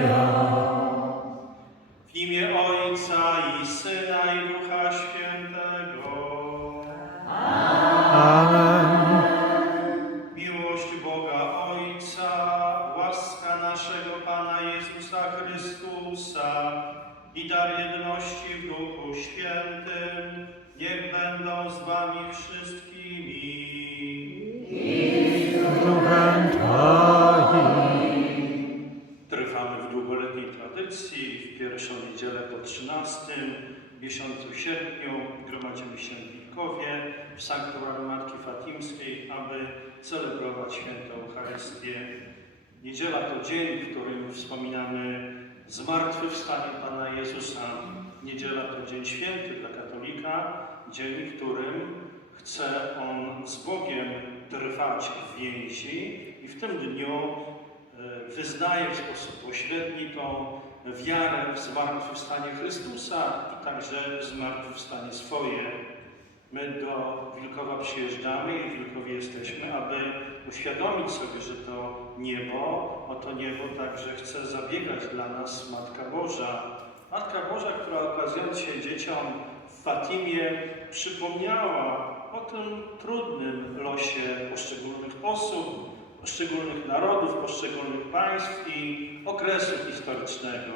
Aleluia. Sierpniu gromadzimy się w Wilkowie, w Sanktuarium Matki Fatimskiej, aby celebrować świętą Eucharystię. Niedziela to dzień, w którym wspominamy zmartwychwstanie Pana Jezusa. Niedziela to dzień święty dla katolika, dzień, w którym chce on z Bogiem trwać w więzi i w tym dniu e, wyznaje w sposób pośredni tą wiarę w zmartwychwstanie Chrystusa i także w zmartwychwstanie swoje. My do Wilkowa przyjeżdżamy i w Wilkowie jesteśmy, aby uświadomić sobie, że to niebo, o to niebo także chce zabiegać dla nas Matka Boża. Matka Boża, która okazując się dzieciom w Fatimie, przypomniała o tym trudnym losie poszczególnych osób, poszczególnych narodów, poszczególnych państw i okresu historycznego.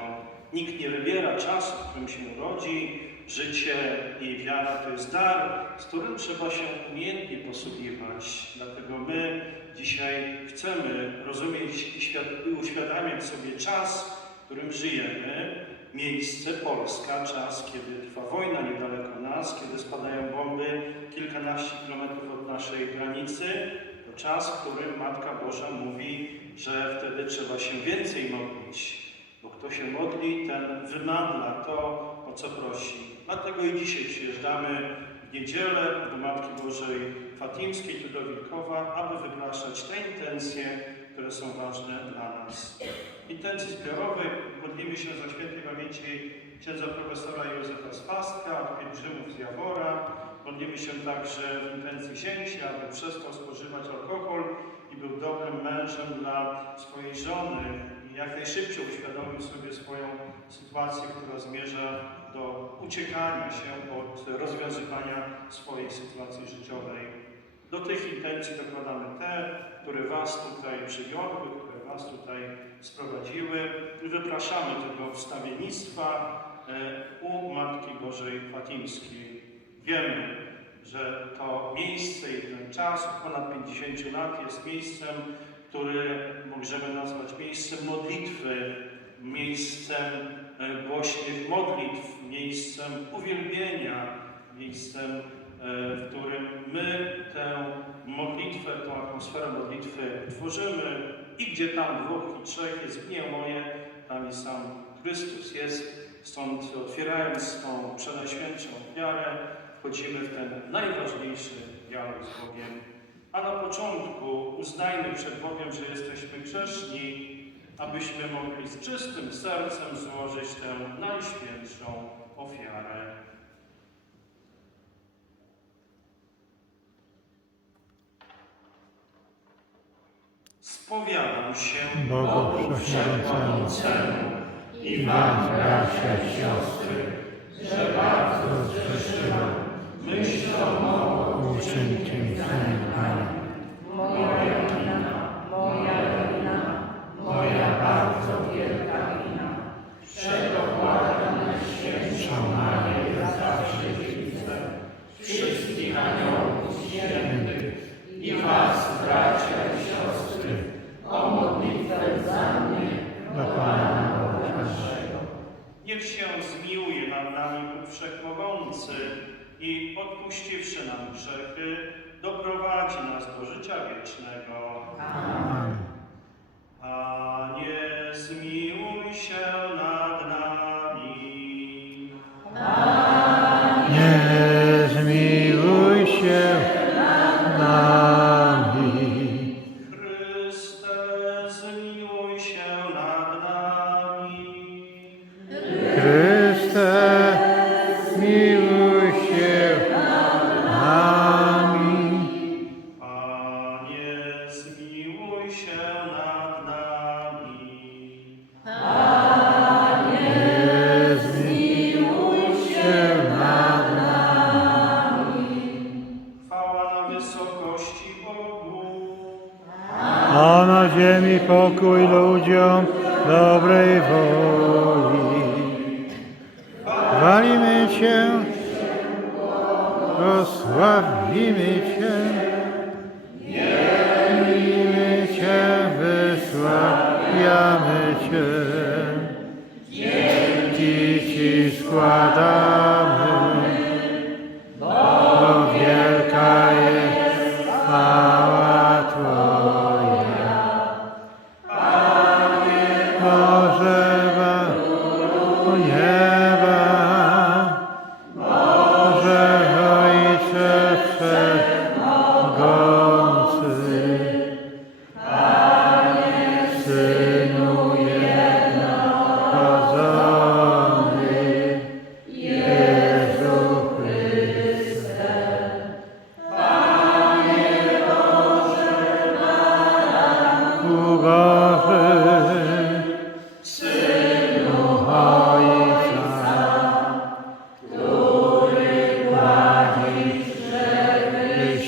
Nikt nie wybiera czasu, w którym się urodzi. Życie i wiara to jest dar, z którym trzeba się umiejętnie posługiwać. Dlatego my dzisiaj chcemy rozumieć i świad- i uświadamiać sobie czas, w którym żyjemy, miejsce Polska, czas, kiedy trwa wojna niedaleko nas, kiedy spadają bomby kilkanaście kilometrów od naszej granicy, czas, w którym Matka Boża mówi, że wtedy trzeba się więcej modlić, bo kto się modli, ten wymagla to, o co prosi. Dlatego i dzisiaj przyjeżdżamy w niedzielę do Matki Bożej Fatimskiej, tu do Wilkowa, aby wypraszać te intencje, które są ważne dla nas. Intencji zbiorowej modlimy się za świętej pamięci księdza profesora Józefa Spastka, od pielgrzymów z Jawora. Modlimy się także w intencji zięcia, aby przestał spożywać alkohol i był dobrym mężem dla swojej żony i jak najszybciej uświadomił sobie swoją sytuację, która zmierza do uciekania się od rozwiązywania swojej sytuacji życiowej. Do tych intencji dokładamy te, które Was tutaj przywiodły, które Was tutaj sprowadziły i wypraszamy tego wstawiennictwa e, u Matki Bożej Fatimskiej. Wiemy, że to miejsce i ten czas, ponad 50 lat, jest miejscem, które możemy nazwać miejscem modlitwy, miejscem e, głośnych modlitw, miejscem uwielbienia, miejscem, e, w którym my tę modlitwę, tę atmosferę modlitwy tworzymy i gdzie tam dwóch i trzech jest gniew moje, tam i sam Chrystus jest. Stąd otwierając tą przenajświętszą wiarę, wchodzimy w ten najważniejszy dialog z Bogiem. A na początku uznajmy przed Bogiem, że jesteśmy grzeszni, abyśmy mogli z czystym sercem złożyć tę najświętszą ofiarę. Spowiadam się Bogu Wszechmogącemu i Wam, bracia i siostry, że bardzo zgrzeszyłam O Saint Timothy, nam grzechy, doprowadzi nas do życia wiecznego. Dzięki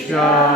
Krishna.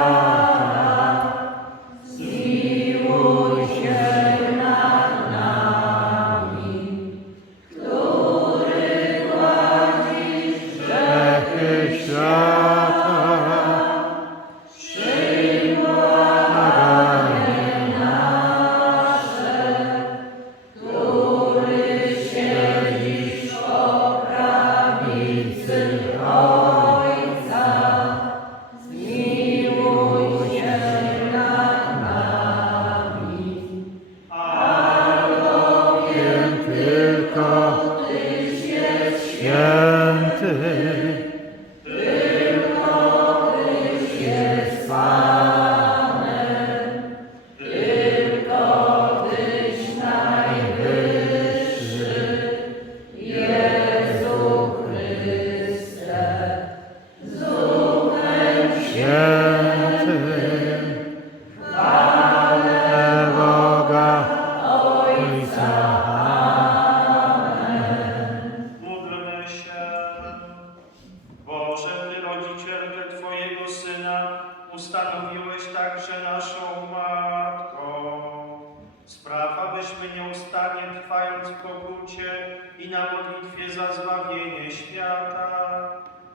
Nieustannie trwając w pokucie i na modlitwie za zbawienie świata,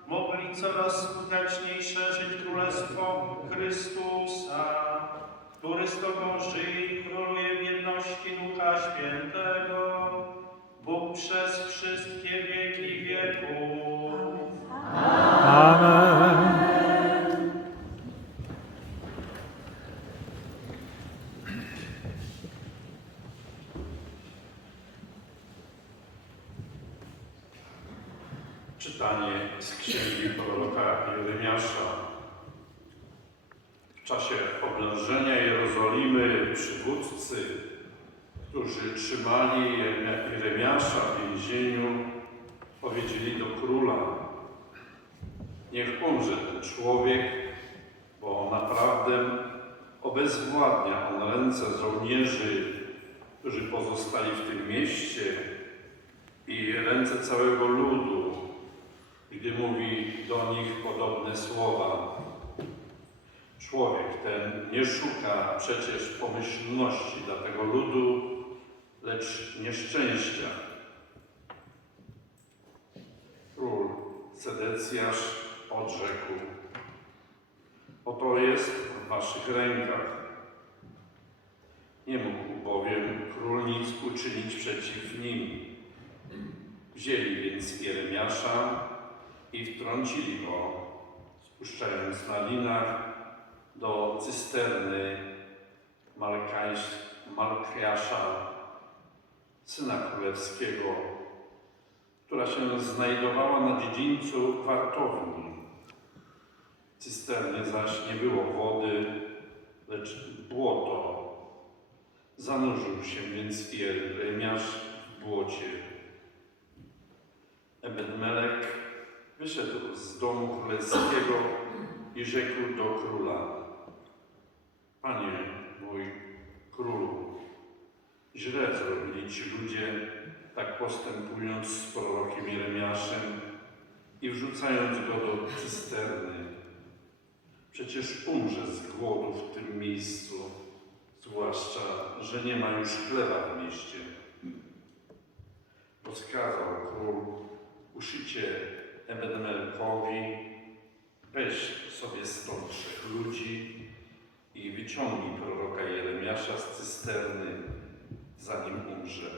mogli coraz skuteczniej szerzyć Królestwo Chrystusa, który z Tobą żyje i króluje w jedności Ducha Świętego, Bóg przez wszystkie wieki wieków. Amen. Czytanie z księgi proroka Jeremiasza. W czasie oblężenia Jerozolimy przywódcy, którzy trzymali Jeremiasza w więzieniu, powiedzieli do króla: Niech umrze ten człowiek, bo naprawdę obezwładnia on ręce żołnierzy, którzy pozostali w tym mieście i ręce całego ludu, gdy mówi do nich podobne słowa. Człowiek ten nie szuka przecież pomyślności dla tego ludu, lecz nieszczęścia. Król Sedecjasz odrzekł: Oto jest w waszych rękach. Nie mógł bowiem król nic uczynić przeciw nim. Wzięli więc Jeremiasza i wtrącili go, spuszczając na linach do cysterny Malkiasza, syna królewskiego, która się znajdowała na dziedzińcu wartowni. W cysternie zaś nie było wody, lecz błoto. Zanurzył się więc Jeremiasz w błocie. Ebedmelek wyszedł z domu królewskiego i rzekł do króla: Panie mój królu, źle zrobili ci ludzie, tak postępując z prorokiem Jeremiaszem i wrzucając go do cysterny. Przecież umrze z głodu w tym miejscu, zwłaszcza, że nie ma już chleba w mieście. Rozkazał król uszycie Ebedmelkowi, weź sobie stąd trzech ludzi i wyciągnij proroka Jeremiasza z cysterny, zanim umrze.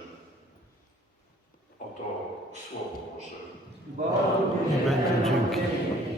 Oto Słowo Boże. Nie będzie dzięki.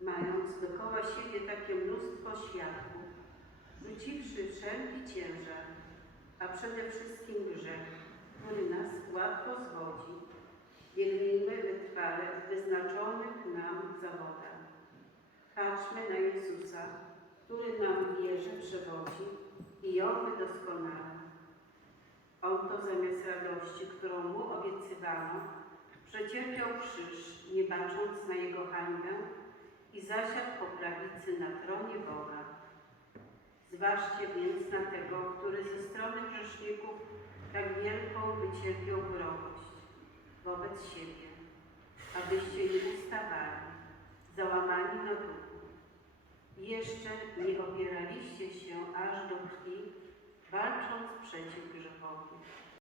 mając dokoła siebie takie mnóstwo świadków, rzuciwszy wszelki ciężar, a przede wszystkim grzech, który nas łatwo zwodzi, biegnijmy wytrwale w wyznaczonych nam zawodach. Patrzmy na Jezusa, który nam wierzy przewodzi i ją doskonale. On to zamiast radości, którą mu obiecywano, przecierpiał krzyż, nie bacząc na jego hańbę, i zasiadł po prawicy na tronie Boga. Zważcie więc na tego, który ze strony grzeszników tak wielką wycierpiał wrogość wobec siebie, abyście nie ustawali, załamani na duchu. Jeszcze nie opieraliście się aż do krwi, walcząc przeciw grzechowi.